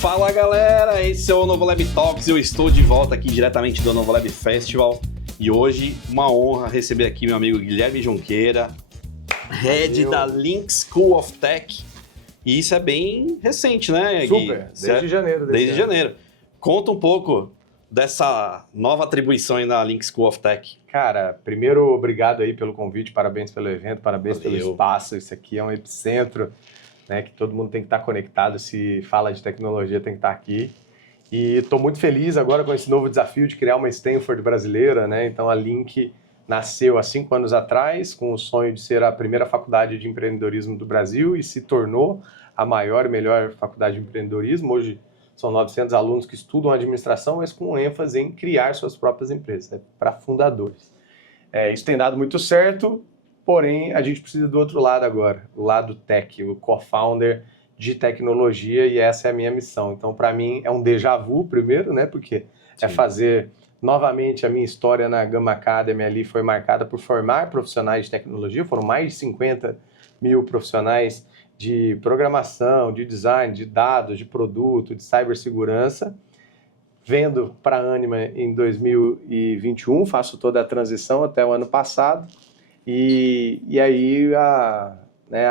Fala galera, esse é o Novo Lab Talks, eu estou de volta aqui diretamente do Novo Lab Festival e hoje uma honra receber aqui meu amigo Guilherme Jonqueira, Head da Link School of Tech, e isso é bem recente, né, Gui? Super, desde janeiro. Desde janeiro. Conta um pouco dessa nova atribuição aí na Link School of Tech. Cara, primeiro, obrigado aí pelo convite, parabéns pelo evento, parabéns Valeu. pelo espaço, isso aqui é um epicentro, né, que todo mundo tem que estar conectado, se fala de tecnologia tem que estar aqui. E estou muito feliz agora com esse novo desafio de criar uma Stanford brasileira, né? Então a Link nasceu há 5 anos atrás com o sonho de ser a primeira faculdade de empreendedorismo do Brasil e se tornou a maior e melhor faculdade de empreendedorismo. Hoje são 900 alunos que estudam administração, mas com ênfase em criar suas próprias empresas, para fundadores. Isso tem dado muito certo, porém a gente precisa do outro lado agora, o lado tech, o co-founder de tecnologia, e essa é a minha missão. Então, para mim, é um déjà vu primeiro, né? Porque é fazer novamente a minha história na Gama Academy ali foi marcada por formar profissionais de tecnologia, foram mais de 50 mil profissionais de programação, de design, de dados, de produto, de cibersegurança. Vendo para a Anima em 2021, faço toda a transição até o ano passado, e aí a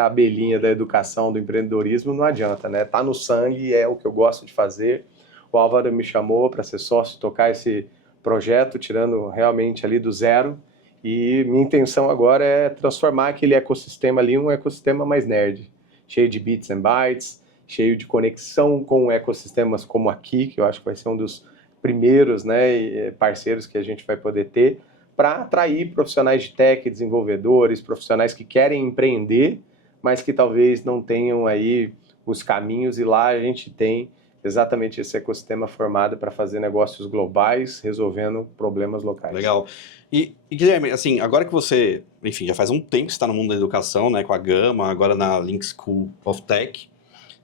abelhinha da educação, do empreendedorismo não adianta, né? Tá no sangue, é o que eu gosto de fazer. O Álvaro me chamou para ser sócio, tocar esse projeto, tirando realmente ali do zero, e minha intenção agora é transformar aquele ecossistema ali em um ecossistema mais nerd, cheio de bits and bytes, cheio de conexão com ecossistemas como aqui, que eu acho que vai ser um dos primeiros, né, parceiros que a gente vai poder ter, para atrair profissionais de tech, desenvolvedores, profissionais que querem empreender, mas que talvez não tenham aí os caminhos, e lá a gente tem exatamente esse ecossistema formado para fazer negócios globais, resolvendo problemas locais. Legal. E Guilherme, assim, agora que você, enfim, já faz um tempo que você está no mundo da educação, né, com a Gama, agora na Link School of Tech,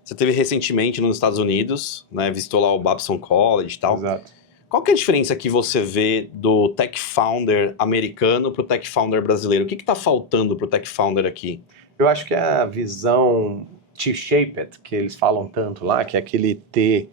você teve recentemente nos Estados Unidos, né, visitou lá o Babson College e tal. Exato. Qual que é a diferença que você vê do Tech Founder americano para o Tech Founder brasileiro? O que está faltando para o Tech Founder aqui? Eu acho que a visão T-shaped, que eles falam tanto lá, que é aquele T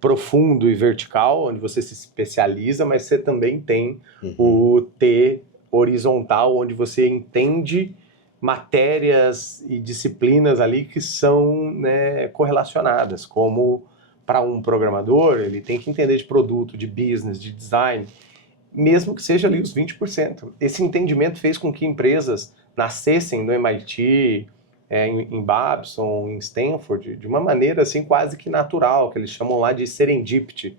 profundo e vertical, onde você se especializa, mas você também tem o T horizontal, onde você entende matérias e disciplinas ali que são, né, correlacionadas, como para um programador, ele tem que entender de produto, de business, de design, mesmo que seja ali os 20%. Esse entendimento fez com que empresas nascessem no MIT, em Babson, em Stanford, de uma maneira assim quase que natural, que eles chamam lá de serendipity.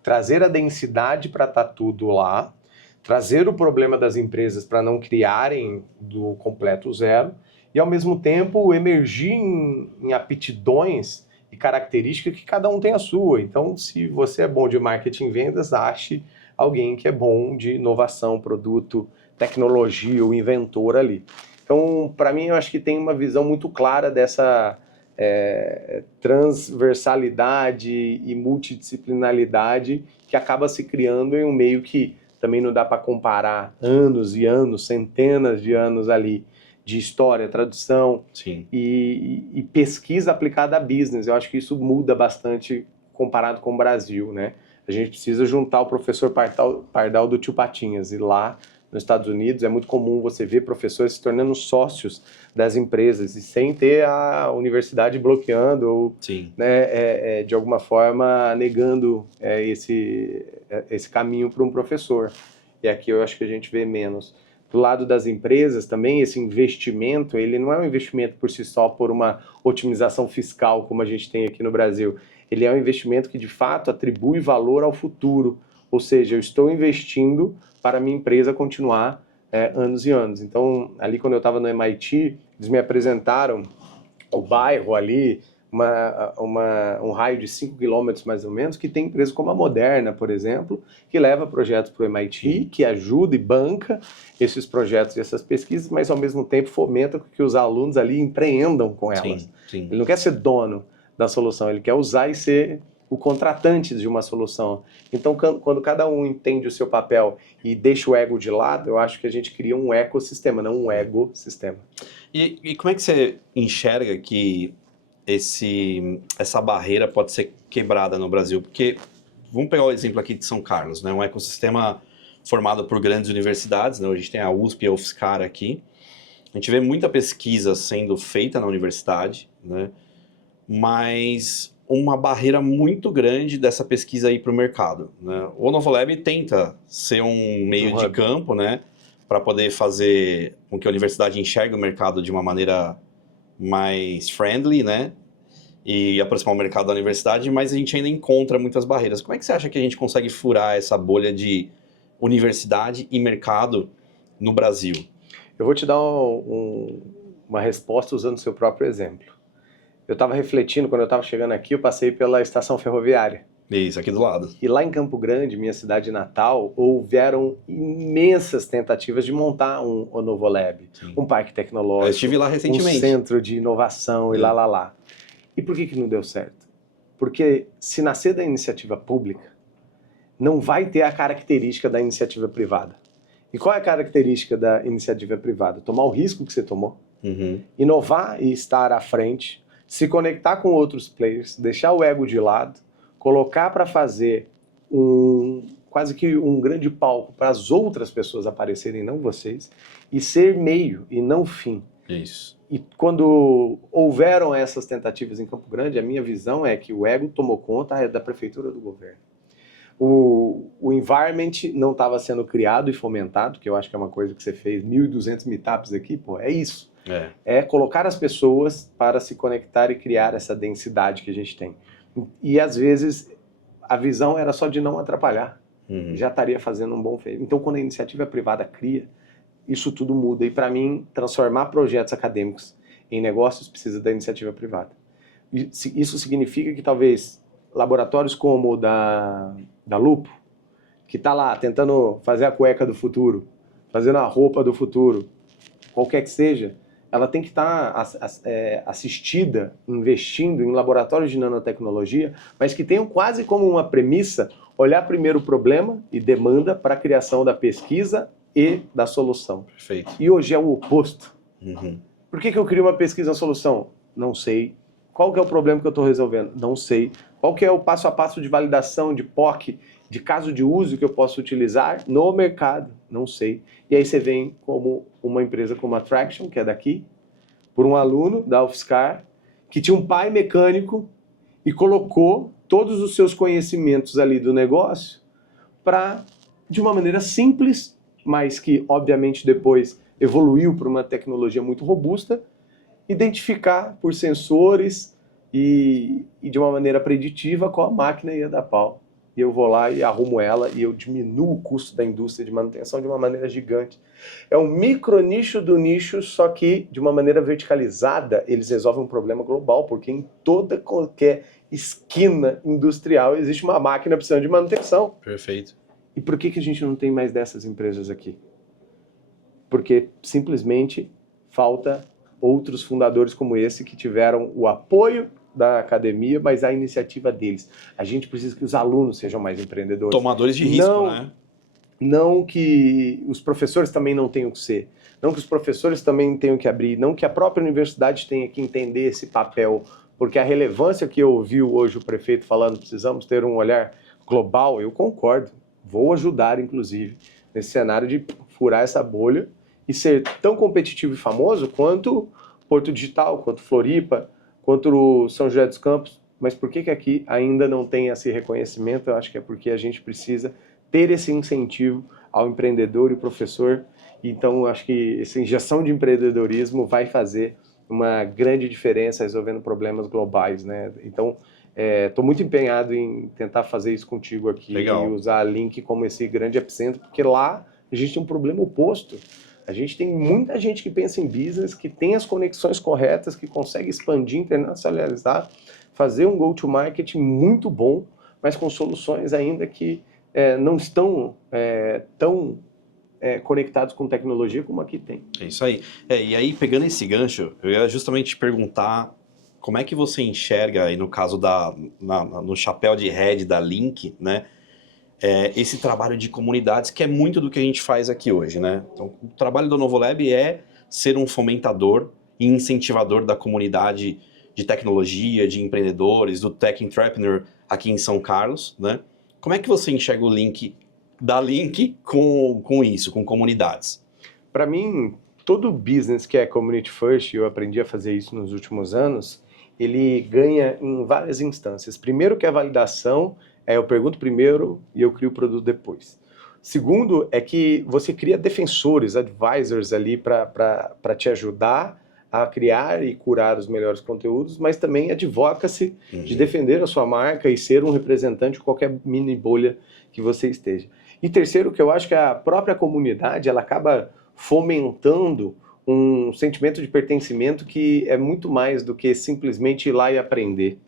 Trazer a densidade para estar tudo lá, trazer o problema das empresas para não criarem do completo zero, e ao mesmo tempo emergir em aptidões e características que cada um tem a sua. Então, se você é bom de marketing e vendas, ache alguém que é bom de inovação, produto, tecnologia, o inventor ali. Então, para mim, eu acho que tem uma visão muito clara dessa transversalidade e multidisciplinaridade que acaba se criando em um meio que também não dá para comparar anos e anos, centenas de anos ali, de história, tradução e pesquisa aplicada a business. Eu acho que isso muda bastante comparado com o Brasil, né? A gente precisa juntar o professor Pardal do Tio Patinhas, e lá nos Estados Unidos é muito comum você ver professores se tornando sócios das empresas e sem ter a universidade bloqueando ou né, de alguma forma negando esse caminho para um professor. E aqui eu acho que a gente vê menos. Do lado das empresas também, esse investimento, ele não é um investimento por si só por uma otimização fiscal, como a gente tem aqui no Brasil. Ele é um investimento que, de fato, atribui valor ao futuro. Ou seja, eu estou investindo para a minha empresa continuar anos e anos. Então, ali quando eu estava no MIT, eles me apresentaram o bairro ali, um raio de 5 quilômetros mais ou menos, que tem empresas como a Moderna, por exemplo, que leva projetos para o MIT, que ajuda e banca esses projetos e essas pesquisas, mas ao mesmo tempo fomenta que os alunos ali empreendam com elas. Ele não quer ser dono da solução, ele quer usar e ser o contratante de uma solução. Então, quando cada um entende o seu papel e deixa o ego de lado, eu acho que a gente cria um ecossistema, não um ego-sistema. E como é que você enxerga que essa barreira pode ser quebrada no Brasil? Porque, vamos pegar o exemplo aqui de São Carlos, né? Um ecossistema formado por grandes universidades, né? A gente tem a USP e a UFSCar aqui. A gente vê muita pesquisa sendo feita na universidade, né? Mas uma barreira muito grande dessa pesquisa ir para o mercado, né? O Novolab tenta ser um meio de campo, né? Para poder fazer com que a universidade enxergue o mercado de uma maneira mais friendly, né? E aproximar o mercado da universidade, mas a gente ainda encontra muitas barreiras. Como é que você acha que a gente consegue furar essa bolha de universidade e mercado no Brasil? Eu vou te dar uma resposta usando o seu próprio exemplo. Eu estava refletindo, quando eu estava chegando aqui, eu passei pela estação ferroviária. Isso, aqui do lado. E lá em Campo Grande, minha cidade natal, houveram imensas tentativas de montar um Novolab, um parque tecnológico, eu estive lá recentemente. Um centro de inovação e lá. E por que não deu certo? Porque se nascer da iniciativa pública, não vai ter a característica da iniciativa privada. E qual é a característica da iniciativa privada? Tomar o risco que você tomou, inovar e estar à frente, se conectar com outros players, deixar o ego de lado, colocar para fazer quase que um grande palco para as outras pessoas aparecerem, não vocês, e ser meio e não fim. Isso. E quando houveram essas tentativas em Campo Grande, a minha visão é que o ego tomou conta da prefeitura do governo. O environment não estava sendo criado e fomentado, que eu acho que é uma coisa que você fez, 1.200 meetups aqui, pô, é isso. É colocar as pessoas para se conectar e criar essa densidade que a gente tem. E às vezes a visão era só de não atrapalhar, já estaria fazendo um bom feito. Então quando a iniciativa privada cria, isso tudo muda. E para mim, transformar projetos acadêmicos em negócios precisa da iniciativa privada. Isso significa que talvez laboratórios como o da Lupo, que está lá tentando fazer a cueca do futuro, fazendo a roupa do futuro, qualquer que seja, ela tem que estar assistida, investindo em laboratórios de nanotecnologia, mas que tenham quase como uma premissa olhar primeiro o problema e demanda para a criação da pesquisa e da solução. Perfeito. E hoje é o oposto. Por que eu crio uma pesquisa e solução? Não sei. Qual que é o problema que eu estou resolvendo? Não sei. Qual que é o passo a passo de validação, de POC, de caso de uso que eu posso utilizar no mercado? Não sei. E aí você vem como uma empresa como a Traction, que é daqui, por um aluno da UFSCar, que tinha um pai mecânico e colocou todos os seus conhecimentos ali do negócio para, de uma maneira simples, mas que obviamente depois evoluiu para uma tecnologia muito robusta, identificar por sensores e de uma maneira preditiva qual a máquina ia dar pau. E eu vou lá e arrumo ela e eu diminuo o custo da indústria de manutenção de uma maneira gigante. É um micro nicho do nicho, só que de uma maneira verticalizada eles resolvem um problema global, porque em toda qualquer esquina industrial existe uma máquina precisando de manutenção. Perfeito. E por que a gente não tem mais dessas empresas aqui? Porque simplesmente falta outros fundadores como esse que tiveram o apoio da academia, mas a iniciativa deles. A gente precisa que os alunos sejam mais empreendedores. Tomadores de risco, né? Não que os professores também não tenham que ser. Não que os professores também tenham que abrir. Não que a própria universidade tenha que entender esse papel. Porque a relevância que eu ouvi hoje o prefeito falando, precisamos ter um olhar global, eu concordo. Vou ajudar, inclusive, nesse cenário de furar essa bolha e ser tão competitivo e famoso quanto Porto Digital, quanto Floripa, quanto o São José dos Campos. Mas por que aqui ainda não tem esse reconhecimento? Eu acho que é porque a gente precisa ter esse incentivo ao empreendedor e professor. Então, eu acho que essa injeção de empreendedorismo vai fazer uma grande diferença resolvendo problemas globais, né? Então, estou muito empenhado em tentar fazer isso contigo aqui. Legal. E usar a Link como esse grande epicentro, porque lá a gente tem um problema oposto. A gente tem muita gente que pensa em business, que tem as conexões corretas, que consegue expandir, internacionalizar, fazer um go-to-market muito bom, mas com soluções ainda que não estão tão conectados com tecnologia como aqui tem. É isso aí. E aí, pegando esse gancho, eu ia justamente te perguntar como é que você enxerga, aí no caso no chapéu de head da Link, né, esse trabalho de comunidades, que é muito do que a gente faz aqui hoje, né? Então, o trabalho do Novolab é ser um fomentador e incentivador da comunidade de tecnologia, de empreendedores, do Tech Entrepreneur aqui em São Carlos, né? Como é que você enxerga o link da Link com isso, com comunidades? Para mim, todo business que é community first, eu aprendi a fazer isso nos últimos anos, ele ganha em várias instâncias. Primeiro que a validação, eu pergunto primeiro e eu crio o produto depois. Segundo é que você cria defensores, advisors ali para te ajudar a criar e curar os melhores conteúdos, mas também advocacy de defender a sua marca e ser um representante de qualquer mini bolha que você esteja. E terceiro, que eu acho que a própria comunidade, ela acaba fomentando um sentimento de pertencimento que é muito mais do que simplesmente ir lá e aprender.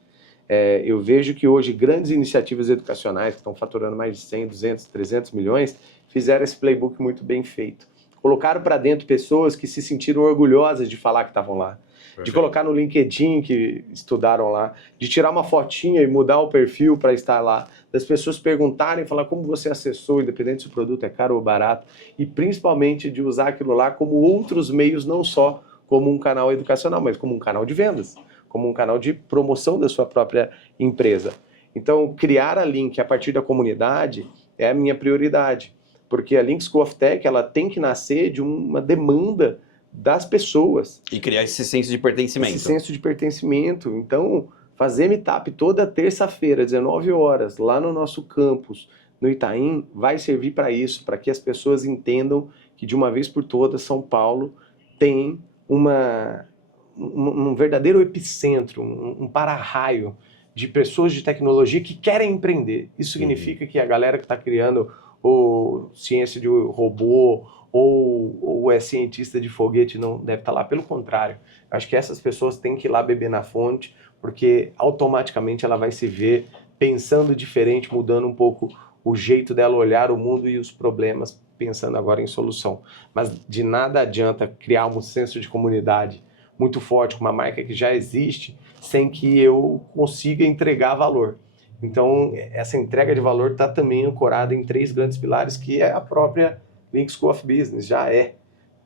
Eu vejo que hoje grandes iniciativas educacionais que estão faturando mais de 100, 200, 300 milhões fizeram esse playbook muito bem feito. Colocaram para dentro pessoas que se sentiram orgulhosas de falar que estavam lá. Perfeito. De colocar no LinkedIn que estudaram lá, de tirar uma fotinha e mudar o perfil para estar lá, das pessoas perguntarem, falar como você acessou, independente se o produto é caro ou barato, e principalmente de usar aquilo lá como outros meios, não só como um canal educacional, mas como um canal de vendas, como um canal de promoção da sua própria empresa. Então, criar a Link a partir da comunidade é a minha prioridade, porque a Link School of Tech, ela tem que nascer de uma demanda das pessoas. E criar esse senso de pertencimento. Esse senso de pertencimento. Então, fazer meetup toda terça-feira, 19 horas, lá no nosso campus, no Itaim, vai servir para isso, para que as pessoas entendam que de uma vez por todas São Paulo tem um verdadeiro epicentro, um para-raio de pessoas de tecnologia que querem empreender. Isso significa que a galera que está criando ou ciência de robô, ou é cientista de foguete, não deve estar lá. Pelo contrário, acho que essas pessoas têm que ir lá beber na fonte, porque automaticamente ela vai se ver pensando diferente, mudando um pouco o jeito dela olhar o mundo e os problemas, pensando agora em solução. Mas de nada adianta criar um senso de comunidade muito forte, com uma marca que já existe, sem que eu consiga entregar valor. Então, essa entrega de valor está também ancorada em 3 grandes pilares, que é a própria Link School of Business, já é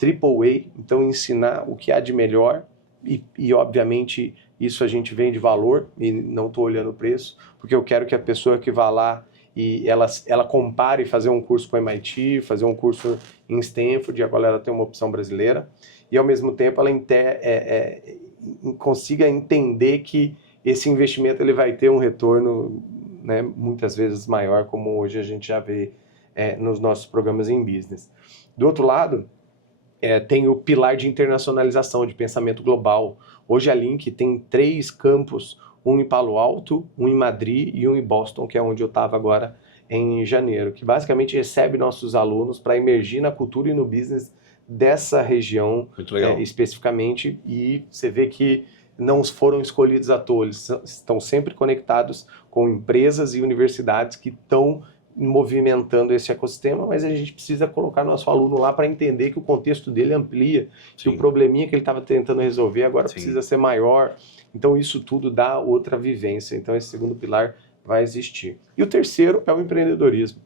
AAA, então ensinar o que há de melhor e obviamente, isso a gente vende valor e não estou olhando o preço, porque eu quero que a pessoa que vá lá e ela compare fazer um curso com o MIT, fazer um curso em Stanford, e agora ela tem uma opção brasileira, e ao mesmo tempo ela consiga entender que esse investimento ele vai ter um retorno, né, muitas vezes maior, como hoje a gente já vê nos nossos programas em business. Do outro lado, tem o pilar de internacionalização, de pensamento global. Hoje a Link tem 3 campos, um em Palo Alto, um em Madrid e um em Boston, que é onde eu estava agora em janeiro, que basicamente recebe nossos alunos para emergir na cultura e no business dessa região especificamente, e você vê que não foram escolhidos à toa, eles estão sempre conectados com empresas e universidades que estão movimentando esse ecossistema, mas a gente precisa colocar nosso aluno lá para entender que o contexto dele amplia, que o probleminha que ele estava tentando resolver agora precisa ser maior. Então isso tudo dá outra vivência, então esse segundo pilar vai existir. E o terceiro é o empreendedorismo.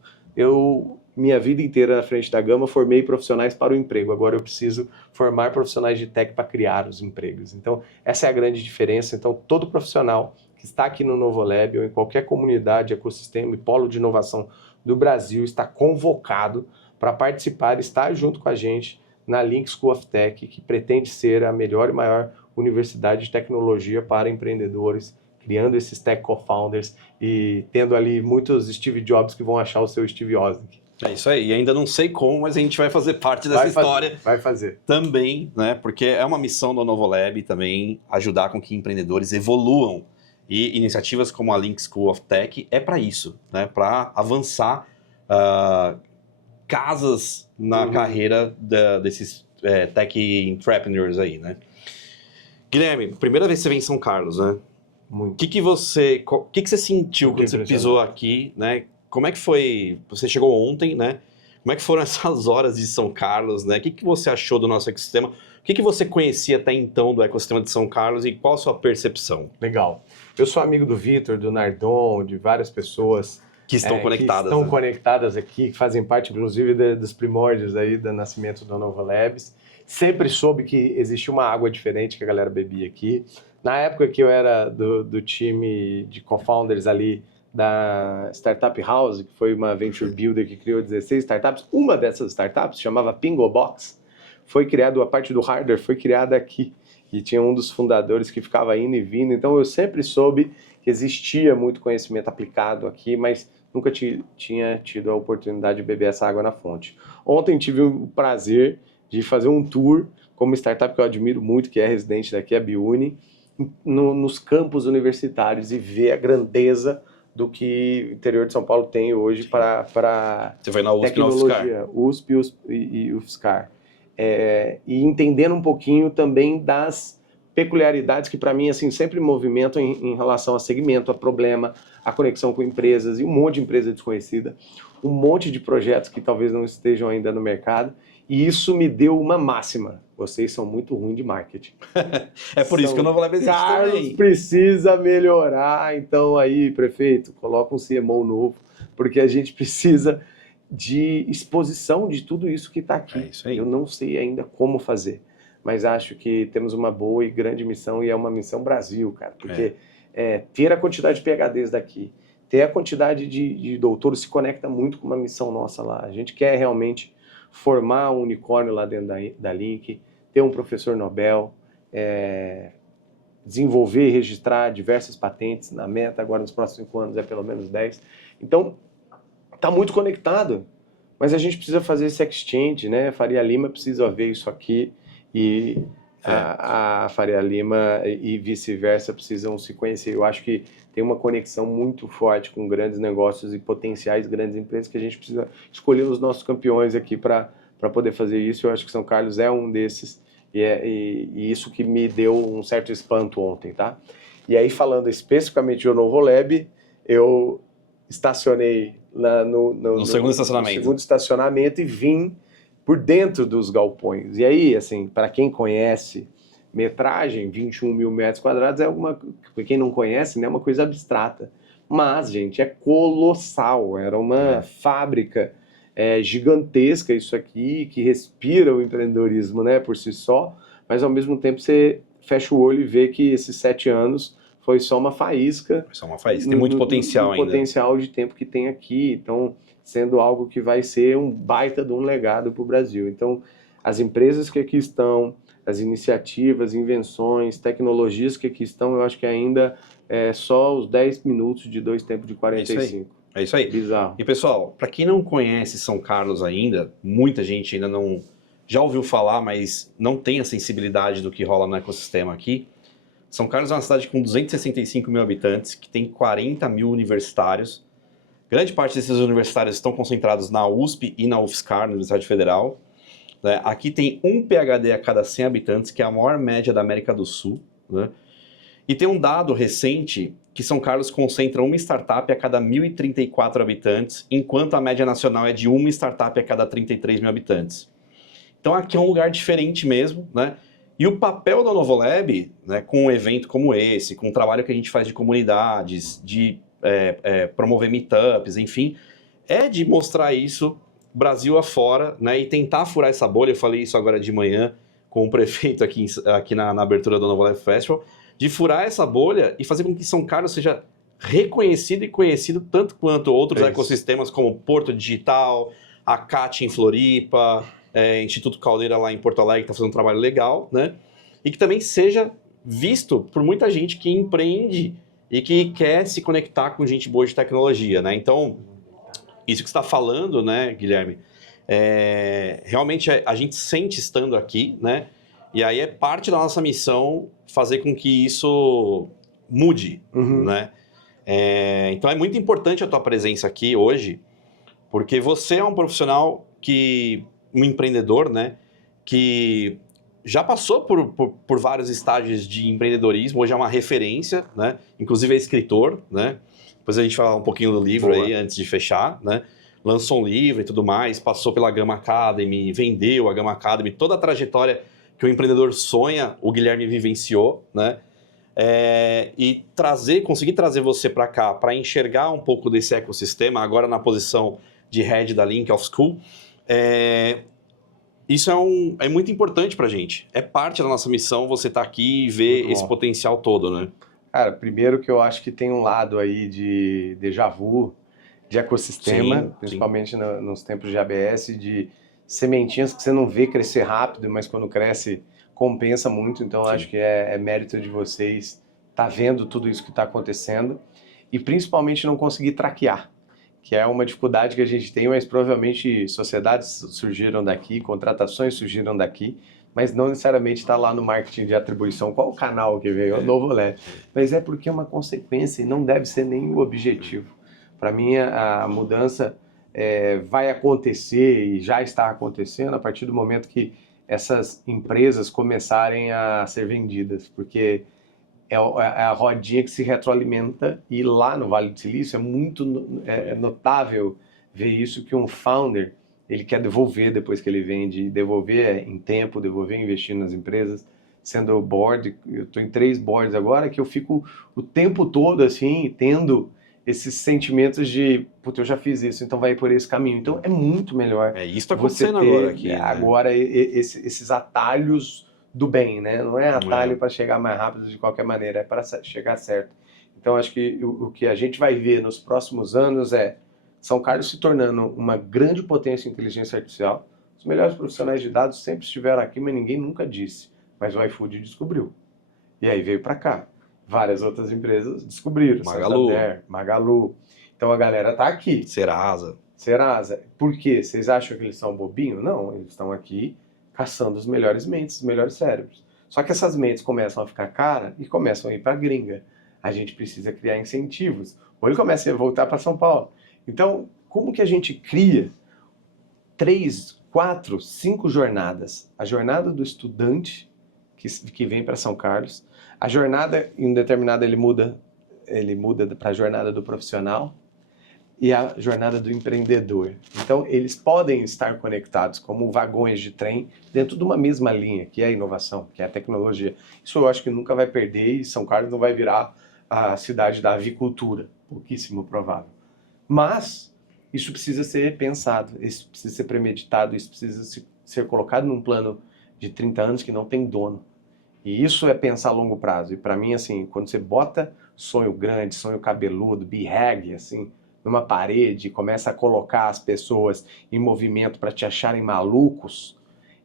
Minha vida inteira na frente da Gama, formei profissionais para o emprego. Agora eu preciso formar profissionais de tech para criar os empregos. Então, essa é a grande diferença. Então, todo profissional que está aqui no Novolab ou em qualquer comunidade, ecossistema e polo de inovação do Brasil está convocado para participar e estar junto com a gente na Link School of Tech, que pretende ser a melhor e maior universidade de tecnologia para empreendedores, criando esses tech co-founders e tendo ali muitos Steve Jobs que vão achar o seu Steve Wozniak. É isso aí, e ainda não sei como, mas a gente vai fazer parte dessa história. Vai fazer. Também, né? Porque é uma missão do Novolab também ajudar com que empreendedores evoluam. E iniciativas como a Link School of Tech é para isso, né? Para avançar casas na carreira desses tech entrepreneurs aí, né? Guilherme, primeira vez que você vem em São Carlos, né? O que você sentiu quando você pisou aqui, né? Como é que foi? Você chegou ontem, né? Como é que foram essas horas de São Carlos, né? O que você achou do nosso ecossistema? O que você conhecia até então do ecossistema de São Carlos e qual a sua percepção? Legal. Eu sou amigo do Vitor, do Nardon, de várias pessoas que estão conectadas. Que estão conectadas aqui, que fazem parte, inclusive, dos primórdios aí do nascimento do Novolabs. Sempre soube que existia uma água diferente que a galera bebia aqui. Na época que eu era do time de co-founders ali da Startup House, que foi uma venture builder que criou 16 startups, uma dessas startups chamava Pingobox, foi criada, a parte do hardware foi criada aqui, e tinha um dos fundadores que ficava indo e vindo, então eu sempre soube que existia muito conhecimento aplicado aqui, mas nunca tinha tido a oportunidade de beber essa água na fonte. Ontem tive o prazer de fazer um tour com uma startup que eu admiro muito, que é residente daqui, a Biuni, nos campos universitários e ver a grandeza do que o interior de São Paulo tem hoje para Você foi na USP, tecnologia, USP e UFSCar. E entendendo um pouquinho também das peculiaridades que para mim assim sempre movimentam em relação a segmento, a problema, a conexão com empresas e um monte de empresa desconhecida, um monte de projetos que talvez não estejam ainda no mercado, e isso me deu uma máxima: vocês são muito ruins de marketing. É por isso que eu não vou levar esse Carlos também. precisa melhorar, então aí, prefeito, coloca um CMO novo, porque a gente precisa de exposição de tudo isso que está aqui. É isso aí. Eu não sei ainda como fazer, mas acho que temos uma boa e grande missão, e é uma missão Brasil, cara, porque ter a quantidade de PhDs daqui, ter a quantidade de doutores se conecta muito com uma missão nossa lá. A gente quer realmente formar um unicórnio lá dentro da Link, ter um professor Nobel, desenvolver e registrar diversas patentes. Na meta agora nos próximos 5 anos é pelo menos 10. Então, está muito conectado, mas a gente precisa fazer esse exchange, né? Faria Lima precisa ver isso aqui e a Faria Lima e vice-versa precisam se conhecer. Eu acho que tem uma conexão muito forte com grandes negócios e potenciais grandes empresas que a gente precisa escolher os nossos campeões aqui para poder fazer isso. Eu acho que São Carlos é um desses e isso que me deu um certo espanto ontem, tá? E aí, falando especificamente do Novolab, eu estacionei no segundo estacionamento. No segundo estacionamento e vim por dentro dos galpões. E aí, assim, para quem conhece metragem, 21 mil metros quadrados é para quem não conhece, né, é uma coisa abstrata. Mas, gente, é colossal. Era uma fábrica gigantesca isso aqui, que respira o empreendedorismo, né, por si só, mas ao mesmo tempo você fecha o olho e vê que esses 7 anos foi só uma faísca. Foi só uma faísca. Tem muito potencial ainda. Potencial de tempo que tem aqui. Então, sendo algo que vai ser um baita de um legado para o Brasil. Então, as empresas que aqui estão, as iniciativas, invenções, tecnologias que aqui estão, eu acho que ainda é só os 10 minutos de 2 tempos de 45. É isso aí. Bizarro. E pessoal, para quem não conhece São Carlos ainda, muita gente ainda não já ouviu falar, mas não tem a sensibilidade do que rola no ecossistema aqui. São Carlos é uma cidade com 265 mil habitantes, que tem 40 mil universitários. Grande parte desses universitários estão concentrados na USP e na UFSCar, na Universidade Federal. Aqui tem um PhD a cada 100 habitantes, que é a maior média da América do Sul. Né? E tem um dado recente que São Carlos concentra uma startup a cada 1.034 habitantes, enquanto a média nacional é de uma startup a cada 33 mil habitantes. Então aqui é um lugar diferente mesmo, né? E o papel da Novolab, né, com um evento como esse, com o trabalho que a gente faz de comunidades, de promover meetups, enfim, é de mostrar isso Brasil afora, né, e tentar furar essa bolha. Eu falei isso agora de manhã com o prefeito aqui na abertura do Novolab Festival, de furar essa bolha e fazer com que São Carlos seja reconhecido e conhecido tanto quanto outros ecossistemas como Porto Digital, a CAT em Floripa, Instituto Caldeira lá em Porto Alegre, que está fazendo um trabalho legal, né? E que também seja visto por muita gente que empreende e que quer se conectar com gente boa de tecnologia, né? Então, isso que você está falando, né, Guilherme, realmente a gente sente estando aqui, né? E aí é parte da nossa missão fazer com que isso mude, né? Então é muito importante a tua presença aqui hoje, porque você é um profissional um empreendedor, né, que já passou por vários estágios de empreendedorismo, hoje é uma referência, né, inclusive é escritor, né, depois a gente fala um pouquinho do livro aí antes de fechar, né, lançou um livro e tudo mais, passou pela Gama Academy, vendeu a Gama Academy, toda a trajetória que o empreendedor sonha, o Guilherme vivenciou, né, e conseguir trazer você para cá, para enxergar um pouco desse ecossistema, agora na posição de head da Link of School, Isso é muito importante pra gente. É parte da nossa missão você estar aqui e ver Muito esse bom. potencial todo, né? Cara, primeiro que eu acho que tem um lado aí de déjà vu, de ecossistema, Sim, sim. principalmente nos tempos de ABS, de sementinhas que você não vê crescer rápido, mas quando cresce compensa muito. Então eu acho Sim. que é mérito de vocês estar vendo tudo isso que está acontecendo e principalmente não conseguir traquear, que é uma dificuldade que a gente tem, mas provavelmente sociedades surgiram daqui, contratações surgiram daqui, mas não necessariamente está lá no marketing de atribuição. Qual o canal que veio? O Novo LED. Mas é porque é uma consequência e não deve ser nem o objetivo. Para mim, a mudança vai acontecer e já está acontecendo a partir do momento que essas empresas começarem a ser vendidas, porque é a rodinha que se retroalimenta e lá no Vale do Silício é muito notável ver isso, que um founder ele quer devolver depois que ele vende, devolver em tempo, devolver investindo nas empresas, sendo board, eu estou em 3 boards agora que eu fico o tempo todo assim, tendo esses sentimentos de, puta, eu já fiz isso, então vai por esse caminho. Então é muito melhor Isso está você acontecendo ter agora aqui, né? agora esses atalhos do bem, né? Não é atalho para chegar mais rápido de qualquer maneira, é para chegar certo. Então acho que o que a gente vai ver nos próximos anos é São Carlos se tornando uma grande potência em inteligência artificial. Os melhores profissionais de dados sempre estiveram aqui, mas ninguém nunca disse. Mas o iFood descobriu. E aí veio para cá. Várias outras empresas descobriram. Magalu. Santander, Magalu. Então a galera tá aqui. Serasa. Serasa. Por quê? Vocês acham que eles são bobinhos? Não, eles estão aqui caçando os melhores mentes, os melhores cérebros. Só que essas mentes começam a ficar caras e começam a ir para a gringa. A gente precisa criar incentivos. Ou ele começa a voltar para São Paulo. Então, como que a gente cria 3, 4, 5 jornadas? A jornada do estudante que vem para São Carlos, a jornada em um determinado ele muda para a jornada do profissional e a jornada do empreendedor. Então, eles podem estar conectados como vagões de trem dentro de uma mesma linha, que é a inovação, que é a tecnologia. Isso eu acho que nunca vai perder e São Carlos não vai virar a cidade da avicultura, pouquíssimo provável. Mas isso precisa ser pensado, isso precisa ser premeditado, isso precisa ser colocado num plano de 30 anos que não tem dono. E isso é pensar a longo prazo. E para mim, assim, quando você bota sonho grande, sonho cabeludo, big assim, numa parede e começa a colocar as pessoas em movimento para te acharem malucos,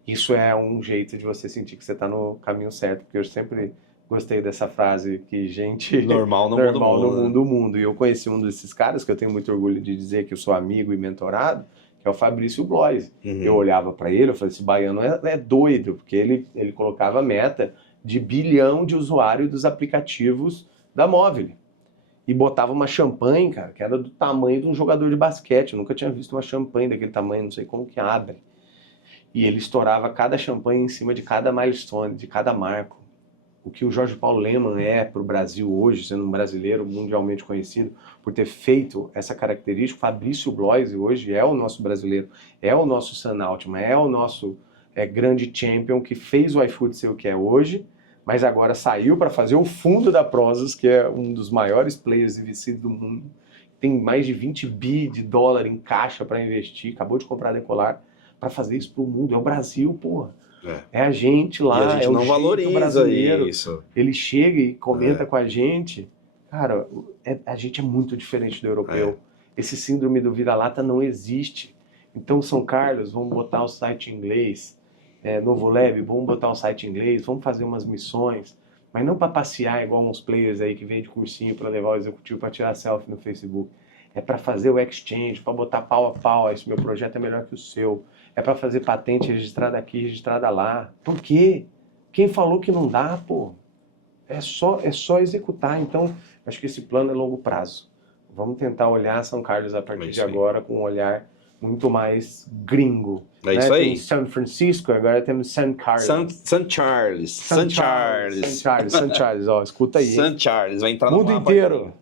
isso é um jeito de você sentir que você está no caminho certo. Porque eu sempre gostei dessa frase que gente Normal no mundo, mundo. E eu conheci um desses caras que eu tenho muito orgulho de dizer que eu sou amigo e mentorado, que é o Fabrício Blois. Eu olhava para ele, eu falei, esse baiano é doido, porque ele colocava meta de 1 bilhão de usuários dos aplicativos da Móvel. E botava uma champanhe, cara, que era do tamanho de um jogador de basquete. Eu nunca tinha visto uma champanhe daquele tamanho, não sei como que abre. E ele estourava cada champanhe em cima de cada milestone, de cada marco. O que o Jorge Paulo Lemann é para o Brasil hoje, sendo um brasileiro mundialmente conhecido, por ter feito essa característica, o Fabrício Blois hoje é o nosso brasileiro, é o nosso Sam Altman, é o nosso grande champion que fez o iFood ser o que é hoje, mas agora saiu para fazer o fundo da Prosus, que é um dos maiores players e VCs do mundo, tem mais de 20 bi de dólar em caixa para investir, acabou de comprar a Decolar, para fazer isso para o mundo. É o Brasil, porra. É a gente lá, e a gente não valoriza brasileiro. Isso. Ele chega e comenta com a gente. Cara, a gente é muito diferente do europeu. Esse síndrome do vira-lata não existe. Então, São Carlos, vamos botar o site em inglês. Novo Lab, vamos botar um site em inglês, vamos fazer umas missões, mas não para passear igual uns players aí que vêm de cursinho para levar o executivo para tirar selfie no Facebook. É para fazer o exchange, para botar pau a pau, esse meu projeto é melhor que o seu. É para fazer patente registrada aqui, registrada lá. Por quê? Quem falou que não dá, pô? É só executar. Então, acho que esse plano é longo prazo. Vamos tentar olhar São Carlos a partir de agora com um olhar muito mais gringo. É isso aí. Tem São Francisco, agora temos San Carlos. San Charles, ó, escuta aí. San Charles, vai entrar no mundo inteiro.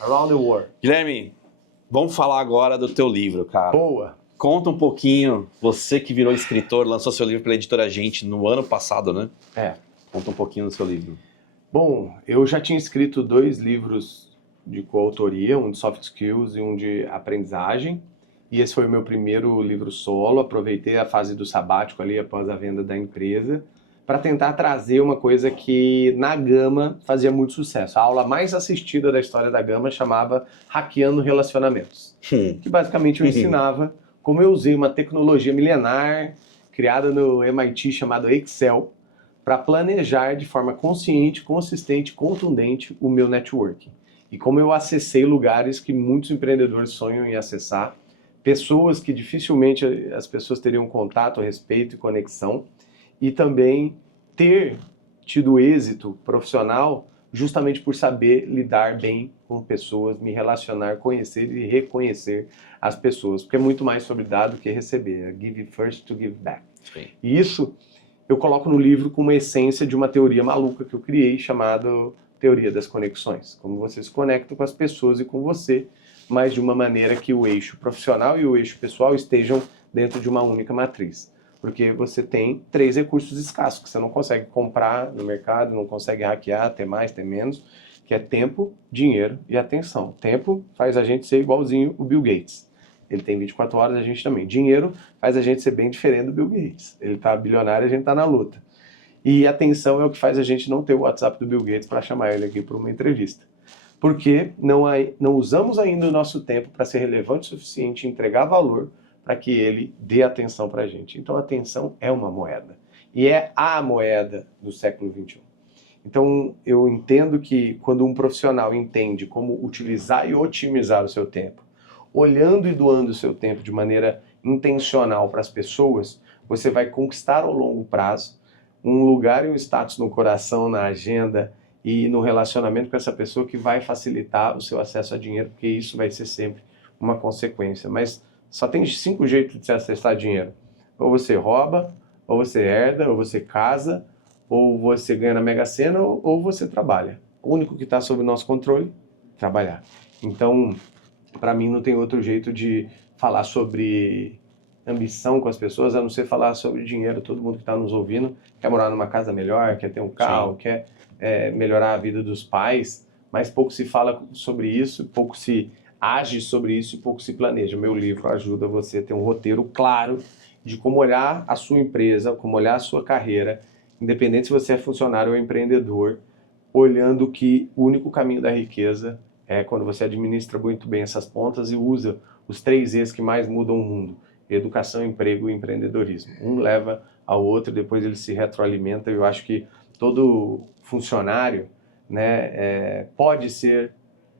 Around the world. Guilherme, vamos falar agora do teu livro, cara. Boa. Conta um pouquinho, você que virou escritor, lançou seu livro pela Editora Gente no ano passado, né? Conta um pouquinho do seu livro. Bom, eu já tinha escrito 2 livros de coautoria, um de soft skills e um de aprendizagem. E esse foi o meu primeiro livro solo. Aproveitei a fase do sabático ali após a venda da empresa para tentar trazer uma coisa que na Gama fazia muito sucesso. A aula mais assistida da história da Gama chamava Hackeando Relacionamentos, que basicamente eu ensinava como eu usei uma tecnologia milenar criada no MIT chamada Excel para planejar de forma consciente, consistente, contundente o meu networking. E como eu acessei lugares que muitos empreendedores sonham em acessar, pessoas que dificilmente as pessoas teriam contato, respeito e conexão, e também ter tido êxito profissional justamente por saber lidar bem com pessoas, me relacionar, conhecer e reconhecer as pessoas, porque é muito mais sobre dar do que receber, give first to give back. Sim. E isso eu coloco no livro com uma essência de uma teoria maluca que eu criei chamada teoria das conexões, como você se conecta com as pessoas e com você, mas de uma maneira que o eixo profissional e o eixo pessoal estejam dentro de uma única matriz. Porque você tem 3 recursos escassos que você não consegue comprar no mercado, não consegue hackear, ter mais, ter menos, que é tempo, dinheiro e atenção. Tempo faz a gente ser igualzinho o Bill Gates. Ele tem 24 horas, a gente também. Dinheiro faz a gente ser bem diferente do Bill Gates. Ele tá bilionário, a gente tá na luta. E atenção é o que faz a gente não ter o WhatsApp do Bill Gates para chamar ele aqui para uma entrevista. Porque não usamos ainda o nosso tempo para ser relevante o suficiente, entregar valor para que ele dê atenção para a gente. Então, a atenção é uma moeda. E é a moeda do século XXI. Então, eu entendo que quando um profissional entende como utilizar e otimizar o seu tempo, olhando e doando o seu tempo de maneira intencional para as pessoas, você vai conquistar ao longo prazo um lugar e um status no coração, na agenda e no relacionamento com essa pessoa que vai facilitar o seu acesso a dinheiro, porque isso vai ser sempre uma consequência. Mas só tem 5 jeitos de se acessar dinheiro. Ou você rouba, ou você herda, ou você casa, ou você ganha na Mega Sena, ou você trabalha. O único que está sob o nosso controle, trabalhar. Então, para mim não tem outro jeito de falar sobre ambição com as pessoas, a não ser falar sobre dinheiro. Todo mundo que está nos ouvindo quer morar numa casa melhor, quer ter um carro, Sim. quer melhorar a vida dos pais, mas pouco se fala sobre isso, pouco se age sobre isso e pouco se planeja. O meu livro ajuda você a ter um roteiro claro de como olhar a sua empresa, como olhar a sua carreira, independente se você é funcionário ou empreendedor, olhando que o único caminho da riqueza é quando você administra muito bem essas pontas e usa os 3 E's que mais mudam o mundo: educação, emprego e empreendedorismo. Um leva ao outro, depois ele se retroalimenta. Eu acho que todo funcionário, né, pode ser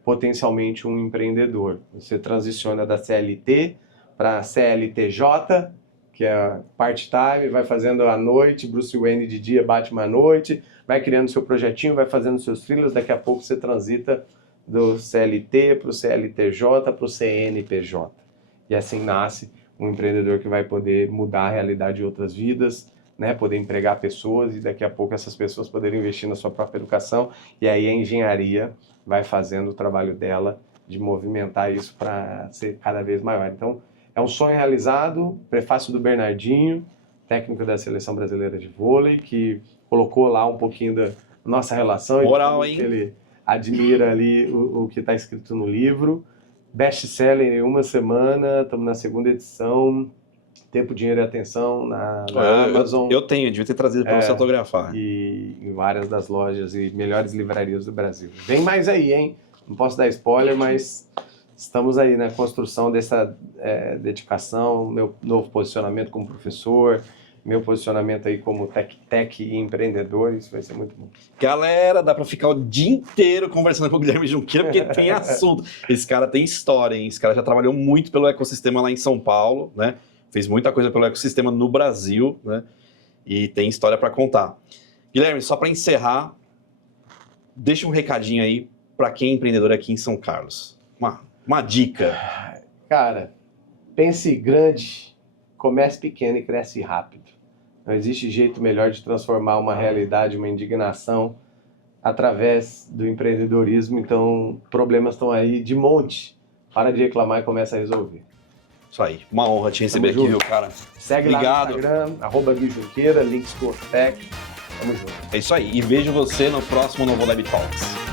potencialmente um empreendedor. Você transiciona da CLT para CLTJ, que é part-time, vai fazendo à noite, Bruce Wayne de dia, Batman à noite, vai criando seu projetinho, vai fazendo seus freelas, daqui a pouco você transita do CLT para o CLTJ para o CNPJ. E assim nasce um empreendedor que vai poder mudar a realidade de outras vidas, né, poder empregar pessoas e daqui a pouco essas pessoas poderem investir na sua própria educação, e aí a engenharia vai fazendo o trabalho dela de movimentar isso para ser cada vez maior. Então, é um sonho realizado, prefácio do Bernardinho, técnico da Seleção Brasileira de Vôlei, que colocou lá um pouquinho da nossa relação. Moral, hein? Ele admira ali o que está escrito no livro. Best-seller em 1 semana, estamos na 2ª edição. Tempo, Dinheiro e Atenção na Amazon. Eu tenho, devia ter trazido para você autografar. E em várias das lojas e melhores livrarias do Brasil. Vem mais aí, hein? Não posso dar spoiler, mas estamos aí na construção dessa dedicação, meu novo posicionamento como professor, meu posicionamento aí como tech e empreendedor. Isso vai ser muito bom. Galera, dá para ficar o dia inteiro conversando com o Guilherme Junqueira, porque tem assunto. Esse cara tem história, hein? Esse cara já trabalhou muito pelo ecossistema lá em São Paulo, né? Fez muita coisa pelo ecossistema no Brasil, né? E tem história para contar. Guilherme, só para encerrar, deixa um recadinho aí para quem é empreendedor aqui em São Carlos. Uma dica. Cara, pense grande, comece pequeno e cresce rápido. Não existe jeito melhor de transformar uma realidade, uma indignação, através do empreendedorismo. Então, problemas estão aí de monte. Para de reclamar e começa a resolver. Isso aí, uma honra te receber aqui, viu, cara? Segue lá no Instagram, @Gui Junqueira, links com o Tech. Tamo junto. É isso aí, e vejo você no próximo Novolab Talks.